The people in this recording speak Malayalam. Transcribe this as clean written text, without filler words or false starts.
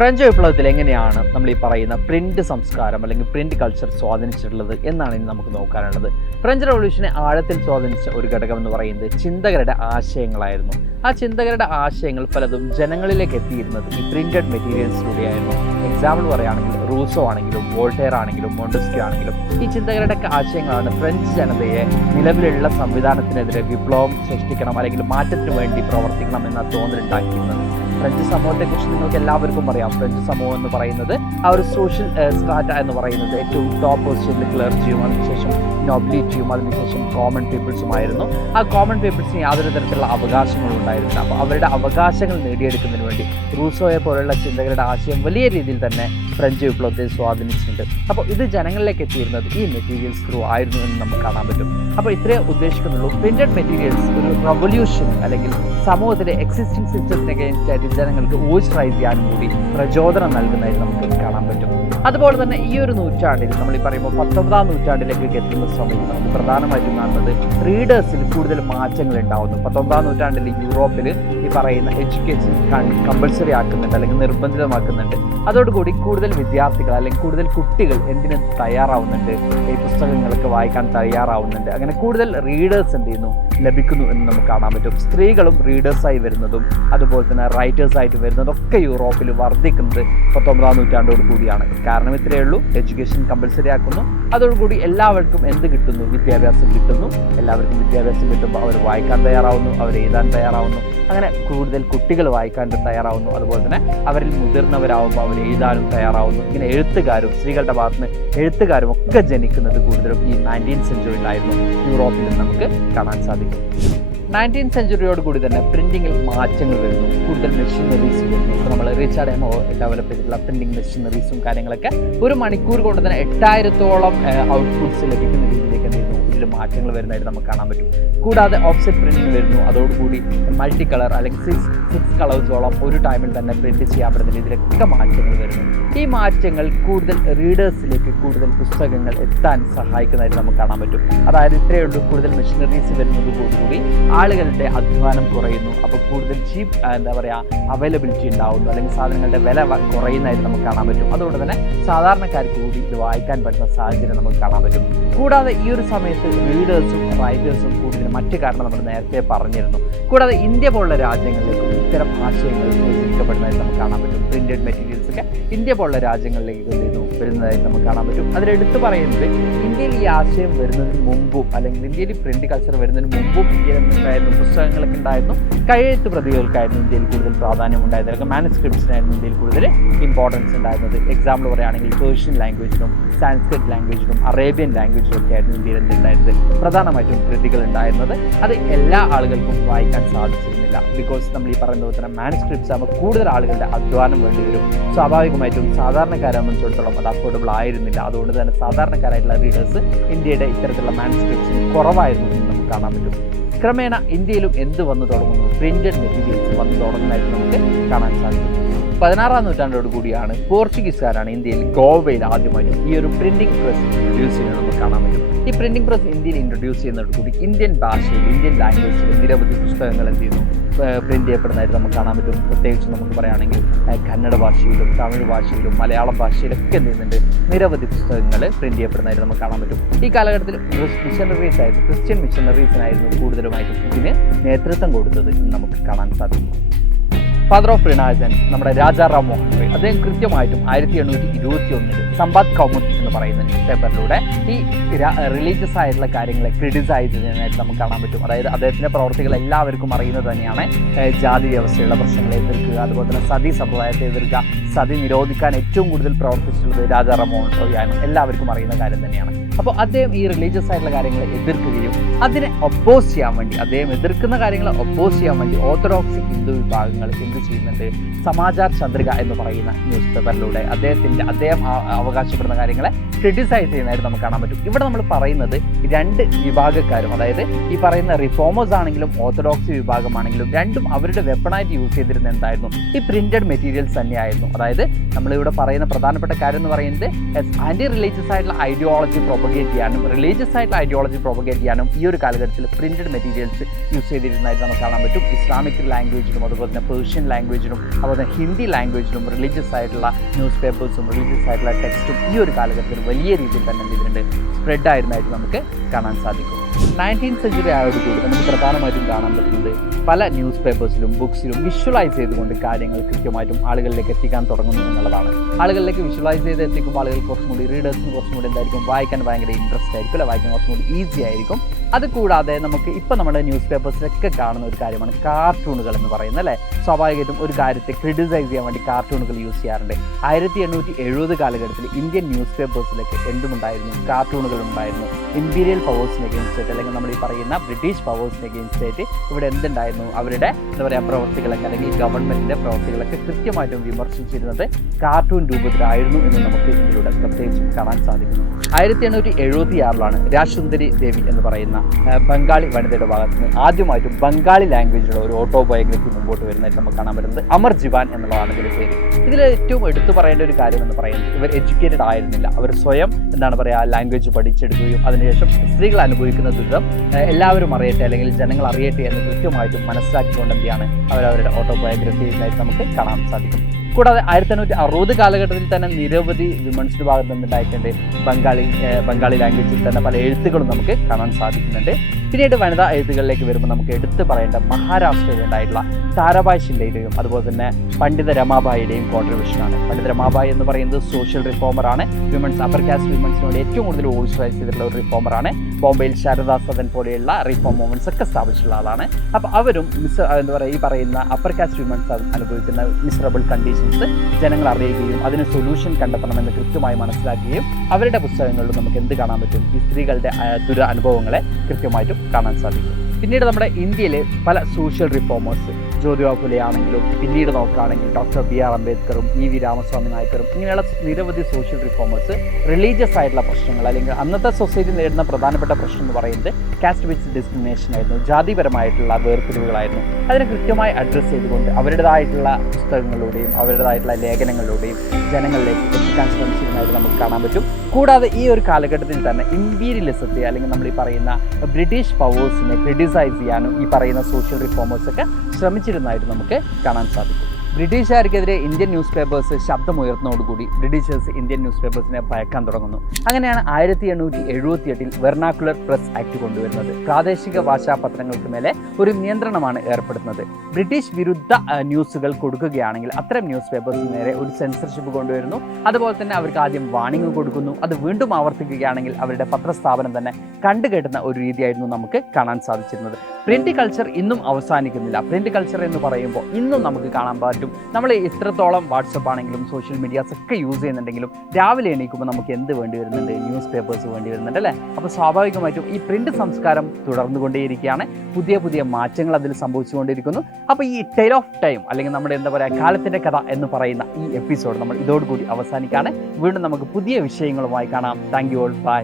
ഫ്രഞ്ച് വിപ്ലവത്തിൽ എങ്ങനെയാണ് നമ്മൾ ഈ പറയുന്ന പ്രിന്റ് സംസ്കാരം അല്ലെങ്കിൽ പ്രിന്റ് കൾച്ചർ സ്വാധീനിച്ചിട്ടുള്ളത് എന്നാണ് ഇനി നമുക്ക് നോക്കാനുള്ളത്. ഫ്രഞ്ച് റവല്യൂഷനെ ആഴത്തിൽ സ്വാധീനിച്ച ഒരു ഘടകം എന്ന് പറയുന്നത് ചിന്തകരുടെ ആശയങ്ങളായിരുന്നു. ആ ചിന്തകരുടെ ആശയങ്ങൾ പലതും ജനങ്ങളിലേക്ക് എത്തിയിരുന്നത് ഈ പ്രിന്റഡ് മെറ്റീരിയൽസിലൂടെയായിരുന്നു. എക്സാമ്പിൾ പറയുകയാണെങ്കിൽ റൂസോ ആണെങ്കിലും വോൾട്ടയർ ആണെങ്കിലും മോണ്ടസ്ക്യൂ ആണെങ്കിലും ഈ ചിന്തകരുടെ ആശയങ്ങളാണ് ഫ്രഞ്ച് ജനതയെ നിലവിലുള്ള സംവിധാനത്തിനെതിരെ വിപ്ലവം സൃഷ്ടിക്കണം അല്ലെങ്കിൽ മാറ്റത്തിന് വേണ്ടി പ്രവർത്തിക്കണം എന്ന തോന്നലുണ്ടാക്കിയിരുന്നത്. ഫ്രഞ്ച് സമൂഹത്തെക്കുറിച്ച് നിങ്ങൾക്ക് എല്ലാവർക്കും അറിയാം. ഫ്രഞ്ച് സമൂഹം എന്ന് പറയുന്നത് ആ ഒരു സോഷ്യൽ സ്ട്രാറ്റ എന്ന് പറയുന്നത് ഏറ്റവും ടോപ്പ് പൊസിഷനിൽ ക്ലർജിയും അതിനുശേഷം നോബിലിറ്റിയും അതിനുശേഷം കോമൺ പീപ്പിൾസുമായിരുന്നു. ആ കോമൺ പീപ്പിൾസിന് യാതൊരു തരത്തിലുള്ള അവകാശങ്ങളും ഉണ്ടായിരുന്നില്ല. അപ്പോൾ അവരുടെ അവകാശങ്ങൾ നേടിയെടുക്കുന്നതിന് വേണ്ടി റൂസോയെ പോലുള്ള ചിന്തകരുടെ ആശയം വലിയ രീതിയിൽ തന്നെ ഫ്രഞ്ച് വിപ്ലവത്തെ സ്വാധീനിച്ചിട്ടുണ്ട്. അപ്പോൾ ഇത് ജനങ്ങളിലേക്ക് എത്തിയിരുന്നത് ഈ മെറ്റീരിയൽസ് ത്രൂ ആയിരുന്നു എന്ന് നമുക്ക് കാണാൻ പറ്റും. അപ്പോൾ ഇത്രേ ഉദ്ദേശിക്കുന്നുള്ളൂ. പ്രിന്റഡ് മെറ്റീരിയൽസ് ഒരു റവല്യൂഷൻ അല്ലെങ്കിൽ സമൂഹത്തിലെ എക്സിസ്റ്റിംഗ് സിസ്റ്റത്തിനെ അഗെയിൻസ്റ്റ് ആയിട്ട് ജനങ്ങൾക്ക് വോയിസ് റൈസ് ചെയ്യാനും കൂടി പ്രചോദനം നൽകുന്നതായിട്ട് നമുക്ക് കാണാൻ പറ്റും. അതുപോലെ തന്നെ ഈ ഒരു നൂറ്റാണ്ടിൽ നമ്മൾ ഈ പറയുമ്പോൾ 19ാം നൂറ്റാണ്ടിലേക്ക് എത്തുന്ന സമയത്ത് നമുക്ക് പ്രധാനമായിട്ടും കാണുന്നത് റീഡേഴ്സിൽ കൂടുതൽ മാറ്റങ്ങൾ ഉണ്ടാവുന്നു. 19ാം നൂറ്റാണ്ടിൽ യൂറോപ്പിൽ ഈ പറയുന്ന എഡ്യൂക്കേഷൻ കമ്പൾസറി ആക്കുന്നുണ്ട് അല്ലെങ്കിൽ നിർബന്ധിതമാക്കുന്നുണ്ട്. അതോടുകൂടി കൂടുതൽ വിദ്യാർത്ഥികൾ അല്ലെങ്കിൽ കൂടുതൽ കുട്ടികൾ എന്തിന് തയ്യാറാവുന്നുണ്ട്, ഈ പുസ്തകങ്ങളൊക്കെ വായിക്കാൻ തയ്യാറാവുന്നുണ്ട്. അങ്ങനെ കൂടുതൽ റീഡേഴ്സ് എന്ത് ചെയ്യുന്നു ലഭിക്കുന്നു എന്ന് നമുക്ക് കാണാൻ പറ്റും. സ്ത്രീകളും റീഡേഴ്സായി വരുന്നതും അതുപോലെ തന്നെ റൈറ്റേഴ്സായിട്ട് വരുന്നതും ഒക്കെ യൂറോപ്പിൽ വർദ്ധിക്കുന്നത് 19ാം നൂറ്റാണ്ടോട് കൂടിയാണ്. കാരണം ഇത്രയേ ഉള്ളൂ, എഡ്യൂക്കേഷൻ കമ്പൽസറി ആക്കുന്നു. അതോടുകൂടി എല്ലാവർക്കും എന്ത് കിട്ടുന്നു, വിദ്യാഭ്യാസം കിട്ടുന്നു. എല്ലാവർക്കും വിദ്യാഭ്യാസം കിട്ടുമ്പോൾ അവർ വായിക്കാൻ തയ്യാറാവുന്നു, അവർ എഴുതാൻ തയ്യാറാവുന്നു. അങ്ങനെ കൂടുതൽ കുട്ടികൾ വായിക്കാൻ തയ്യാറാവുന്നു. അതുപോലെ തന്നെ അവരിൽ മുതിർന്നവരാകുമ്പോൾ അവർ എഴുതാനും തയ്യാറാവുന്നു. ഇങ്ങനെ എഴുത്തുകാരും സ്ത്രീകളുടെ ഭാഗത്തുനിന്ന് എഴുത്തുകാരും ഒക്കെ ജനിക്കുന്നത് കൂടുതലും ഈ 19th സെഞ്ച്വറിയിലായിരുന്നു യൂറോപ്പിൽ നമുക്ക് കാണാൻ സാധിക്കും. 19th സെഞ്ച്വറിയോട് കൂടി തന്നെ പ്രിന്റിങ്ങിൽ മാറ്റങ്ങൾ വരുന്നു, കൂടുതൽ മെഷീനറീസ് വരുന്നു. ഇപ്പോൾ നമ്മൾ റിച്ചാർഡ് എമോ ഡെവലപ്പ് ചെയ്തിട്ടുള്ള പ്രിന്റിംഗ് മെഷീനറീസും കാര്യങ്ങളൊക്കെ ഒരു മണിക്കൂർ കൊണ്ട് തന്നെ 8000-ഓളം ഔട്ട്പുട്ട്സ് ലഭിക്കുന്ന രീതിയിലേക്ക് എന്ത് ചെയ്യുന്നു ഇതിൽ മാറ്റങ്ങൾ വരുന്നതായിട്ട് നമുക്ക് കാണാൻ പറ്റും. കൂടാതെ ഓഫ്സെറ്റ് പ്രിന്റിംഗ് വരുന്നു. അതോടുകൂടി മൾട്ടി കളർ അല്ലെങ്കിൽ സിക്സ് കളേഴ്സോളം ഒരു ടൈമിൽ തന്നെ പ്രിന്റ് ചെയ്യാൻ പറ്റുന്ന രീതിയിലൊക്കെ മാറ്റങ്ങൾ വരുന്നു. ഈ മാറ്റങ്ങൾ കൂടുതൽ റീഡേഴ്സിലേക്ക് കൂടുതൽ പുസ്തകങ്ങൾ എത്താൻ സഹായിക്കുന്നതായിട്ട് നമുക്ക് കാണാൻ പറ്റും. അതായത് ഇത്രയേ ഉള്ളൂ, കൂടുതൽ മെഷീനറീസ് വരുന്നതോടുകൂടി ആളുകളുടെ അധ്വാനം കുറയുന്നു. അപ്പോൾ കൂടുതൽ ചീപ്പ് അവൈലബിലിറ്റി ഉണ്ടാവുന്നു, അല്ലെങ്കിൽ സാധനങ്ങളുടെ വില കുറയുന്നതായിട്ട് നമുക്ക് കാണാൻ പറ്റും. അതുകൊണ്ട് തന്നെ സാധാരണക്കാർക്ക് കൂടി ഇത് വായിക്കാൻ പറ്റുന്ന സാഹചര്യം നമുക്ക് കാണാൻ പറ്റും. കൂടാതെ ഈ ഒരു സമയത്ത് റീഡേഴ്സും റൈറ്റേഴ്സും കൂടുതൽ മറ്റു കാരണം നമ്മൾ നേരത്തെ പറഞ്ഞിരുന്നു. കൂടാതെ ഇന്ത്യ പോലുള്ള രാജ്യങ്ങളിലേക്കും ഇത്തരം ആശയങ്ങൾ പ്രചരിക്കപ്പെടുന്നതായിട്ട് നമുക്ക് കാണാൻ പറ്റും. പ്രിന്റഡ് മെറ്റീരിയൽസ് ഒക്കെ ഇന്ത്യ പോലുള്ള രാജ്യങ്ങളിലേക്ക് വരുന്നതായിട്ട് നമുക്ക് കാണാൻ പറ്റും. അതിലെടുത്ത് പറയുന്നത് ഇന്ത്യയിൽ ഈ ആശയം വരുന്നതിന് മുമ്പും അല്ലെങ്കിൽ ഇന്ത്യയിൽ പ്രിന്റ് കൾച്ചർ വരുന്നതിന് മുമ്പും ഇന്ത്യയിൽ ഉണ്ടായിരുന്നു പുസ്തകങ്ങളൊക്കെ ഉണ്ടായിരുന്നു. കയ്യെഴുത്ത് പ്രതികൾക്കായിരുന്നു ഇന്ത്യയിൽ കൂടുതൽ പ്രാധാന്യം ഉണ്ടായത്. അല്ലെങ്കിൽ മാനുസ്ക്രിപ്റ്റ്സിനായിരുന്നു ഇന്ത്യയിൽ കൂടുതൽ ഇമ്പോർട്ടൻസ് ഉണ്ടായിരുന്നത്. എക്സാമ്പിൾ പറയുകയാണെങ്കിൽ പേർഷ്യൻ ലാംഗ്വേജിനും സാൻസ്ക്രിറ്റ് ലാംഗ്വേജിനും അറേബ്യൻ ലാംഗ്വേജിലും ഒക്കെ ആയിരുന്നു ഇന്ത്യയിൽ എന്തുണ്ടായിരുന്നത് പ്രധാനമായിട്ടും കൃതികൾ ഉണ്ടായിരുന്നത്. അത് എല്ലാ ആളുകൾക്കും വായിക്കാൻ സാധിച്ചിരുന്നില്ല. ബിക്കോസ് നമ്മൾ ഈ പറയുന്ന പോലെ തന്നെ മാനുസ്ക്രിപ്റ്റ്സ് ആകുമ്പോൾ കൂടുതൽ ആളുകളുടെ അധ്വാനം വേണ്ടി വരും. സ്വാഭാവികമായിട്ടും സാധാരണക്കാരെ സംബന്ധിച്ചിടത്തോളം അത് അഫോർഡബിൾ ആയിരുന്നില്ല. അതുകൊണ്ട് തന്നെ സാധാരണക്കാരായിട്ടുള്ള റീഡേഴ്സ് ഇന്ത്യയുടെ ഇത്തരത്തിലുള്ള മാനുസ്ക്രിപ്റ്റ്സ് കുറവായിരുന്നു എന്ന് നമുക്ക് കാണാൻ പറ്റും. ക്രമേണ ഇന്ത്യയിലും എന്ത് വന്നു തുടങ്ങുന്നു, പ്രിന്റഡ് മെറ്റീരിയൽസ് വന്നു തുടങ്ങുന്നതായിട്ട് നമുക്ക് കാണാൻ സാധിക്കും. 16ാം നൂറ്റാണ്ടോട് കൂടിയാണ് പോർച്ചുഗീസുകാരാണ് ഇന്ത്യയിൽ ഗോവയിൽ ആദ്യമായിട്ടും ഈ ഒരു പ്രിന്റിംഗ് പ്രസ് ഇൻട്രൊഡ്യൂസ് ചെയ്യുന്നത് നമുക്ക് കാണാൻ പറ്റും. ഈ പ്രിന്റിംഗ് പ്രസ് ഇന്ത്യയിൽ ഇൻട്രൊഡ്യൂസ് ചെയ്യുന്നതോടുകൂടി ഇന്ത്യൻ ഭാഷയിൽ ഇന്ത്യൻ ലാംഗ്വേജിൽ നിരവധി പുസ്തകങ്ങൾ എന്ത് ചെയ്യുന്നു പ്രിന്റ് ചെയ്യപ്പെടുന്നതായിട്ട് നമുക്ക് കാണാൻ പറ്റും. പ്രത്യേകിച്ച് നമുക്ക് പറയുകയാണെങ്കിൽ കന്നഡ ഭാഷയിലും തമിഴ് ഭാഷയിലും മലയാളം ഭാഷയിലൊക്കെ എന്ത് ചെയ്യുന്നുണ്ട് നിരവധി പുസ്തകങ്ങൾ പ്രിന്റ് ചെയ്യപ്പെടുന്നതായിട്ട് നമുക്ക് കാണാൻ പറ്റും. ഈ കാലഘട്ടത്തിൽ മിഷനറീസ് ആയിരുന്നു, ക്രിസ്ത്യൻ മിഷനറീസിനായിരുന്നു കൂടുതലുമായിട്ടും ഇതിന് നേതൃത്വം കൊടുത്തത് എന്ന് നമുക്ക് കാണാൻ സാധിക്കും. ഫാദർ ഓഫ് റിനാസൻസ് നമ്മുടെ രാജാറാം മോഹൻ റോയ് അദ്ദേഹം കൃത്യമായിട്ടും 1821 സമ്പാദ് കൗമുദി എന്ന് പറയുന്ന ന്യൂസ് പേപ്പറിലൂടെ ഈ റിലീജിയസ് ആയിട്ടുള്ള കാര്യങ്ങളെ ക്രിറ്റിസൈസ് ചെയ്യുന്നതായിട്ട് നമുക്ക് കാണാൻ പറ്റും. അതായത് അദ്ദേഹത്തിൻ്റെ പ്രവർത്തികൾ എല്ലാവർക്കും അറിയുന്നത് തന്നെയാണ്. ജാതി വ്യവസ്ഥയുള്ള പ്രശ്നങ്ങളെ എതിർക്കുക, അതുപോലെ തന്നെ സതി സമ്പ്രദായത്തെ എതിർക്കുക, സതി നിരോധിക്കാൻ ഏറ്റവും കൂടുതൽ പ്രവർത്തിച്ചിട്ടുള്ളത് രാജാറാം മോഹൻ റോയ് ആണ്. എല്ലാവർക്കും അറിയുന്ന കാര്യം തന്നെയാണ്. അപ്പോൾ അദ്ദേഹം ഈ റിലീജിയസ് ആയിട്ടുള്ള കാര്യങ്ങളെ എതിർക്കുകയും അതിനെ ഒപ്പോസ് ചെയ്യാൻ വേണ്ടി അദ്ദേഹം എതിർക്കുന്ന കാര്യങ്ങളെ ഒപ്പോസ് ചെയ്യാൻ വേണ്ടി ഓർത്തഡോക്സ് ഹിന്ദു വിഭാഗങ്ങൾ എന്ത് ചെയ്യുന്നുണ്ട്, സമാചാർ ചന്ദ്രിക എന്ന് പറയുന്ന ന്യൂസ് പേപ്പറിലൂടെ അദ്ദേഹം അവകാശപ്പെടുന്ന കാര്യങ്ങളെ ക്രിട്ടിസൈസ് ചെയ്യുന്നതായിട്ട് നമുക്ക് കാണാൻ പറ്റും. ഇവിടെ നമ്മൾ പറയുന്നത് രണ്ട് വിഭാഗക്കാരും, അതായത് ഈ പറയുന്ന റിഫോമേഴ്സ് ആണെങ്കിലും ഓർത്തഡോക്സ് വിഭാഗമാണെങ്കിലും രണ്ടും അവരുടെ വെപ്പണായിട്ട് യൂസ് ചെയ്തിരുന്ന എന്തായിരുന്നു, ഈ പ്രിന്റഡ് മെറ്റീരിയൽസ് തന്നെയായിരുന്നു. അതായത് നമ്മളിവിടെ പറയുന്ന പ്രധാനപ്പെട്ട കാര്യം എന്ന് പറയുന്നത് ആൻറ്റി റിലീജിയസ് ആയിട്ടുള്ള ഐഡിയോളജി പ്രൊപ്പഗേറ്റ് ചെയ്യാനും റിലീജിയസ് ആയിട്ടുള്ള ഐഡിയോളജി പ്രൊപ്പഗേറ്റ് ചെയ്യാനും ഈ ഒരു കാലഘട്ടത്തിൽ പ്രിന്റഡ് മെറ്റീരിയൽസ് യൂസ് ചെയ്തിരുന്നതായിട്ട് നമുക്ക് കാണാൻ പറ്റും. ഇസ്ലാമിക് ലാംഗ്വേജിലും അതുപോലെ തന്നെ പേർഷ്യൻ ലാംഗ്വേജിലും അതുപോലെ തന്നെ ഹിന്ദി ലാംഗ്വേജിലും റിലീജിയസ് ആയിട്ടുള്ള ന്യൂസ് പേപ്പേഴ്സും റിലീജിയസ് ആയിട്ടുള്ള ടെക്സ്റ്റും ഈ ഒരു കാലഘട്ടത്തിൽ വലിയ രീതിയിൽ തന്നെ ഇതിൻ്റെ സ്പ്രെഡ് ആയിരുന്നതായിട്ട് നമുക്ക് കാണാൻ സാധിക്കും. 19th സെഞ്ച്വറി ആയോടുകൂടി നമുക്ക് പ്രധാനമായിട്ടും കാണാൻ പറ്റുന്നത് പല ന്യൂസ് പേപ്പേഴ്സിലും ബുക്സിലും വിഷ്വലൈസ് ചെയ്തുകൊണ്ട് കാര്യങ്ങൾ കൃത്യമായിട്ടും ആളുകളിലേക്ക് എത്തിക്കാൻ തുടങ്ങുന്നു എന്നുള്ളതാണ്. ആളുകളിലേക്ക് വിഷ്വലൈസ് ചെയ്ത് എത്തിക്കുമ്പോൾ ആളുകൾ കുറച്ചും കൂടി റീഡേഴ്സിന് കുറച്ചും കൂടി എന്തായിരിക്കും, വായിക്കാൻ ഭയങ്കര ഇൻട്രസ്റ്റ് ആയിരിക്കും, അല്ല വായിക്കാൻ കുറച്ചും കൂടി ഈസി ആയിരിക്കും. അതുകൂടാതെ നമുക്ക് ഇപ്പോൾ നമ്മുടെ ന്യൂസ് പേപ്പേഴ്സിലൊക്കെ കാണുന്ന ഒരു കാര്യമാണ് കാർട്ടൂണുകൾ എന്ന് പറയുന്നത്, അല്ലേ? സ്വാഭാവികമായിട്ടും ഒരു കാര്യത്തെ ക്രിട്ടിസൈസ് ചെയ്യാൻ വേണ്ടി കാർട്ടൂണുകൾ യൂസ് ചെയ്യാറുണ്ട്. 1870 കാലഘട്ടത്തിൽ ഇന്ത്യൻ ന്യൂസ് പേപ്പേഴ്സിലൊക്കെ എന്തുമുണ്ടായിരുന്നു, കാർട്ടൂണുകൾ ഉണ്ടായിരുന്നു. ഇമ്പീരിയൽ പവേഴ്സിന് അഗെയിൻസ്റ്റ് അല്ലെങ്കിൽ നമ്മൾ ഈ പറയുന്ന ബ്രിട്ടീഷ് പവേഴ്സിന് അഗെയിൻസ്റ്റ് ആയിട്ട് ഇവിടെ എന്തുണ്ടായിരുന്നു, അവരുടെ എന്താ പറയുക പ്രവർത്തികളൊക്കെ അല്ലെങ്കിൽ ഗവൺമെൻറ്റിൻ്റെ പ്രവർത്തികളൊക്കെ കൃത്യമായിട്ടും വിമർശിച്ചിരുന്നത് കാർട്ടൂൺ രൂപത്തിലായിരുന്നു എന്ന് നമുക്ക് ഇതിലൂടെ പ്രത്യേകിച്ച് കാണാൻ സാധിക്കുന്നു. 1876 രാജസുന്ദരി ദേവി എന്ന് പറയുന്ന ബംഗാളി വനിതയുടെ ഭാഗത്ത് നിന്ന് ആദ്യമായിട്ടും ബംഗാളി ലാംഗ്വേജിലുള്ള ഒരു ഓട്ടോബയോഗ്രഫി മുമ്പോട്ട് വരുന്നതായിട്ട് നമുക്ക് കാണാൻ പറ്റുന്നത് അമർ ജിവാൻ എന്നുള്ളതാണ് ഇതിൻ്റെ പേര്. ഇതിൽ ഏറ്റവും എടുത്തു പറയേണ്ട ഒരു കാര്യം എന്ന് പറയുന്നത് ഇവർ എഡ്യൂക്കേറ്റഡ് ആയിരുന്നില്ല. അവർ സ്വയം എന്താണ് പറയുക ലാംഗ്വേജ് പഠിച്ചെടുക്കുകയും അതിനുശേഷം സ്ത്രീകൾ അനുഭവിക്കുന്ന ദുരിതം എല്ലാവരും അറിയട്ടെ അല്ലെങ്കിൽ ജനങ്ങൾ അറിയട്ടെ എന്ന് കൃത്യമായിട്ടും മനസ്സിലാക്കിക്കൊണ്ട് എന്താണ് അവരവരുടെ ഓട്ടോബയോഗ്രഫിയിലായിട്ട് നമുക്ക് കാണാൻ സാധിക്കും. കൂടാതെ 1860 കാലഘട്ടത്തിൽ തന്നെ നിരവധി വിമൻസിൻ്റെ ഭാഗത്ത് നിന്നുണ്ടായിട്ടുണ്ട്. ബംഗാളി ലാംഗ്വേജിൽ തന്നെ പല എഴുത്തുകളും നമുക്ക് കാണാൻ സാധിക്കുന്നുണ്ട്. പിന്നീട് വനിതാ എഴുത്തുകളിലേക്ക് വരുമ്പോൾ നമുക്ക് എടുത്തു പറയേണ്ട മഹാരാഷ്ട്രയിൽ ഉണ്ടായിട്ടുള്ള താരാബായ് ഷിൻഡെയുടെയും അതുപോലെ തന്നെ പണ്ഡിത രമാബായിയുടെയും കോൺട്രിബ്യൂഷനാണ്. പണ്ഡിത രമാബായി എന്ന് പറയുന്നത് സോഷ്യൽ റിഫോമറാണ്. വിമൻസ് അപ്പർ കാസ്റ്റ് വിമൻസിനോട് ഏറ്റവും കൂടുതൽ വോയിസ് റൈസ് ചെയ്തിട്ടുള്ള ഒരു റിഫോമറാണ്. ബോംബെയിൽ ശാരദാ സദൻ പോലെയുള്ള റിഫോം മൂവ്മെൻറ്റ്സ് ഒക്കെ സ്ഥാപിച്ചിട്ടുള്ള ആളാണ്. അപ്പോൾ അവരും എന്താ പറയുക ഈ പറയുന്ന അപ്പർ കാസ്റ്റ് വിമൻസ് അനുഭവിക്കുന്ന മിസറബിൾ കണ്ടീഷൻസ് ജനങ്ങൾ അറിയുകയും അതിന് സൊല്യൂഷൻ കണ്ടെത്തണമെന്ന് കൃത്യമായി മനസ്സിലാക്കുകയും അവരുടെ പുസ്തകങ്ങളിലും നമുക്ക് എന്ത് കാണാൻ പറ്റും, ഈ സ്ത്രീകളുടെ അനുഭവങ്ങളെ കൃത്യമായിട്ടും കാണാൻ സാധിക്കും. പിന്നീട് നമ്മുടെ ഇന്ത്യയിൽ പല സോഷ്യൽ റിഫോമേഴ്സ് ജ്യോതിബ ഫുലെ ആണെങ്കിലും പിന്നീട് നോക്കുകയാണെങ്കിൽ ഡോക്ടർ BR അംബേദ്കറും EV രാമസ്വാമി നായ്ക്കറും ഇങ്ങനെയുള്ള നിരവധി സോഷ്യൽ റിഫോമേഴ്സ് റിലീജിയസ് ആയിട്ടുള്ള പ്രശ്നങ്ങൾ അല്ലെങ്കിൽ അന്നത്തെ സൊസൈറ്റി നേരിടുന്ന പ്രധാനപ്പെട്ട പ്രശ്നം എന്ന് പറയുന്നത് കാസ്റ്റ് ബേസ്ഡ് ഡിസ്ക്രിമിനേഷൻ ആയിരുന്നു, ജാതിപരമായിട്ടുള്ള വേർതിരിവുകളായിരുന്നു. അതിനെ കൃത്യമായി അഡ്രസ്സ് ചെയ്തുകൊണ്ട് അവരുടേതായിട്ടുള്ള പുസ്തകങ്ങളിലൂടെയും അവരുടേതായിട്ടുള്ള ലേഖനങ്ങളിലൂടെയും ജനങ്ങളിലേക്ക് എത്തിക്കാൻ ശ്രമിച്ചിരുന്നതായിട്ട് നമുക്ക് കാണാൻ പറ്റും. കൂടാതെ ഈ ഒരു കാലഘട്ടത്തിൽ തന്നെ ഇമ്പീരിയലിസത്തെ അല്ലെങ്കിൽ നമ്മൾ ഈ പറയുന്ന ബ്രിട്ടീഷ് പവേഴ്സിനെ ക്രിട്ടിസൈസ് ചെയ്യാനും ഈ പറയുന്ന സോഷ്യൽ റിഫോമേഴ്സൊക്കെ ശ്രമിച്ചിരുന്നതായിട്ട് നമുക്ക് കാണാൻ സാധിക്കും. ബ്രിട്ടീഷുകാർക്കെതിരെ ഇന്ത്യൻ ന്യൂസ് പേപ്പേഴ്സ് ശബ്ദമുയർത്തുന്നതോടുകൂടി ബ്രിട്ടീഷേഴ്സ് ഇന്ത്യൻ ന്യൂസ് പേപ്പേഴ്സിനെ ഭയക്കാൻ തുടങ്ങുന്നു. അങ്ങനെയാണ് 1878 വെർണാക്കുലർ പ്രസ് ആക്ട് കൊണ്ടുവരുന്നത്. പ്രാദേശിക ഭാഷാ പത്രങ്ങൾക്ക് മേലെ ഒരു നിയന്ത്രണമാണ് ഏർപ്പെടുത്തുന്നത്. ബ്രിട്ടീഷ് വിരുദ്ധ ന്യൂസുകൾ കൊടുക്കുകയാണെങ്കിൽ അത്തരം ന്യൂസ് പേപ്പേഴ്സിന് നേരെ ഒരു സെൻസർഷിപ്പ് കൊണ്ടുവരുന്നു. അതുപോലെ തന്നെ അവർക്ക് ആദ്യം വാണിംഗ് കൊടുക്കുന്നു. അത് വീണ്ടും ആവർത്തിക്കുകയാണെങ്കിൽ അവരുടെ പത്രസ്ഥാപനം തന്നെ കണ്ടുകെട്ടുന്ന ഒരു രീതിയായിരുന്നു നമുക്ക് കാണാൻ സാധിച്ചിരുന്നത്. പ്രിന്റ് കൾച്ചർ ഇന്നും അവസാനിക്കുന്നില്ല. പ്രിന്റ് കൾച്ചർ എന്ന് പറയുമ്പോൾ ഇന്നും നമുക്ക് കാണാൻ പറ്റും നമ്മൾ ഇത്രത്തോളം വാട്സപ്പ് ആണെങ്കിലും സോഷ്യൽ മീഡിയാസ് ഒക്കെ യൂസ് ചെയ്യുന്നുണ്ടെങ്കിലും രാവിലെ എണീക്കുമ്പോൾ നമുക്ക് എന്ത് വേണ്ടി വരുന്നുണ്ട്, ന്യൂസ് പേപ്പേഴ്സ് വേണ്ടി വരുന്നുണ്ട്, അല്ലേ? അപ്പോൾ സ്വാഭാവികമായിട്ടും ഈ പ്രിന്റ് സംസ്കാരം തുടർന്നുകൊണ്ടേയിരിക്കുകയാണ്. പുതിയ പുതിയ മാറ്റങ്ങൾ അതിൽ സംഭവിച്ചുകൊണ്ടിരിക്കുന്നു. അപ്പോൾ ഈ ടെയിൽ ഓഫ് ടൈം അല്ലെങ്കിൽ നമ്മുടെ എന്താ പറയുക കാലത്തിൻ്റെ കഥ എന്ന് പറയുന്ന ഈ എപ്പിസോഡ് നമ്മൾ ഇതോടുകൂടി അവസാനിക്കുകയാണ്. വീണ്ടും നമുക്ക് പുതിയ വിഷയങ്ങളുമായി കാണാം. Thank you all, by.